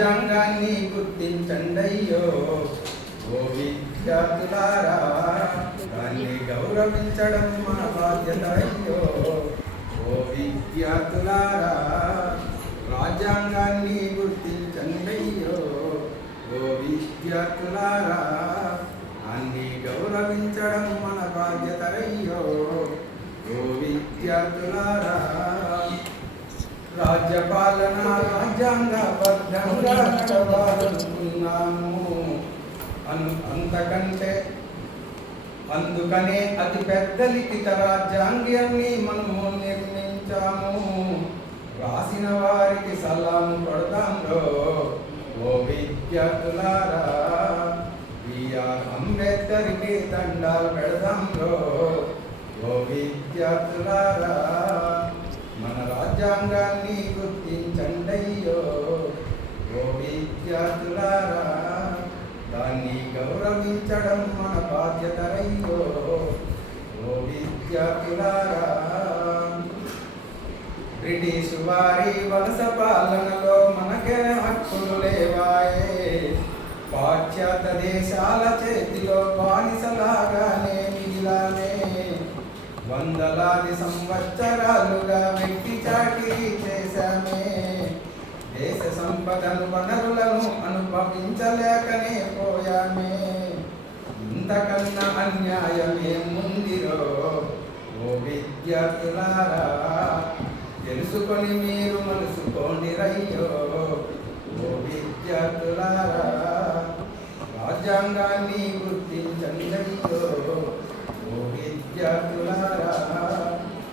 రాజ్యాంగాన్ని గుర్తించండయ్యో ఓ విద్యార్థులారా, దాన్ని గౌరవించడం మన బాధ్యత అయ్యో ఓ విద్యార్థులారా. రాజ్యాంగాన్ని గుర్తించండయ్యో ఓ విద్యార్థులారా, దాన్ని గౌరవించడం మన బాధ్యత అయ్యో ఓ విద్యార్థులారా. రాజ్యపాలన రాజ్యాంగబద్ధంగా నడవాలనుకున్నాము, అందుకనే అతి పెద్ద లిఖిత రాజ్యాంగాన్ని మనము నిర్మించాము. రాసిన వారికి సలాం కొడదాంలో ఓ విద్యార్థులారా, బిఆర్ అంబేద్కర్కి దండాలు పెడదాంలో ఓ విద్యార్థులారా. మన రాజ్యాంగాన్ని గుర్తించండయ్యో ఓ విద్యార్థులారా, దాన్ని గౌరవించడం మన బాధ్యతరయ్యో ఓ విద్యార్థులారా. బ్రిటిష్ వారి వలస పాలనలో మనకే హక్కులు లేవాయే, పాశ్చాత్య దేశాల చేతిలో బానిసలాగానే మిగిలానే. వందలాది సంవత్సరాలుగా వ్యక్తి చాకిరీ చేశామే, దేశ సంపదను వనరులను అనుభవించలేకనే పోయామే. ఇంతకన్నా అన్యాయం ఏముందిరో ఓ విద్యార్థులారా, తెలుసుకొని మీరు మనసుకోండి రయ్యో ఓ విద్యార్థులారా. రాజ్యాంగాన్ని గుర్తించండయ్యో ఓ విద్యార్థులారా,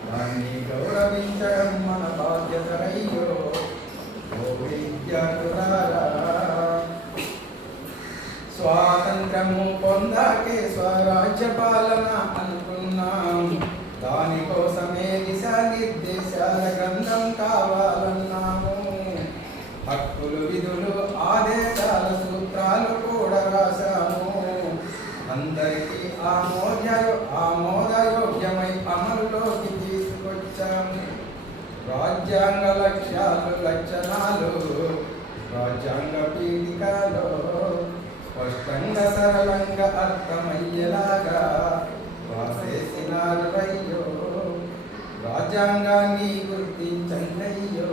దాన్ని గౌరవించడం మన బాధ్యతరయ్యో ఓ విద్యార్థులారా. స్వాతంత్రము పొందాకే స్వరాజ్య పాలన అనుకున్నాం, దానికోసమే దిశానిర్దేశాల గ్రంథం కావాలన్నాము. హక్కులు విధులు ఆదేశాల సూత్రాలు కూడా రాశాము, అందరికీ ఆమోదయోగ్యమై అమలులోకి తీసుకొచ్చాము. రాజ్యాంగ లక్ష్యాలు లక్షణాలు రాజ్యాంగ పీఠికలో స్పష్టంగా సరళంగా అర్థమయ్యేలాగా రాసేసినారు అయ్యో. రాజ్యాంగాన్ని గుర్తించండయ్యో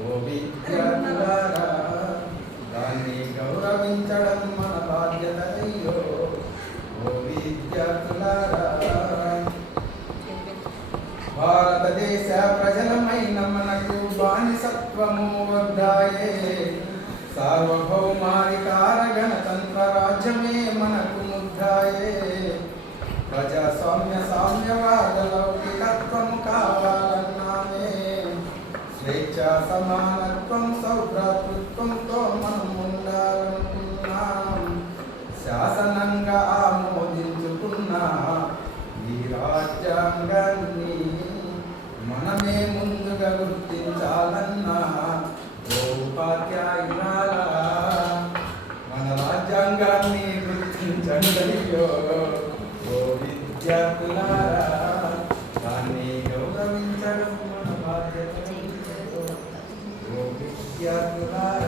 ఓ విద్యార్థులారా, దాన్ని గౌరవించడం మన బాధ్యత అయ్యో ఓ విద్యార్థులారా. భారతదేశ ప్రజలమైన మనకు బానిసత్వము వద్దాయే, సార్వభౌమాధికార గణతంత్ర రాజ్యమే మనకు ముద్దాయే. ప్రజాస్వామ్య సామ్యవాద లౌకికత్వం కావాలన్నామే, స్వేచ్ఛ సమానత్వం సౌభ్రాతృత్వంతో మనం ఉండాలనుకున్నాం. శాసనంగా ఆమోదించుకున్న ఈ రాజ్యాంగాన్ని మనమే ముందుగా గుర్తించాలన్నా ఓ ఉపాధ్యాయులారా, మన రాజ్యాంగాన్ని గుర్తించండయ్యో ఓ విద్యార్థులారా, దాన్ని గౌరవించడం మన బాధ్యత ఓ విద్యార్థులారా.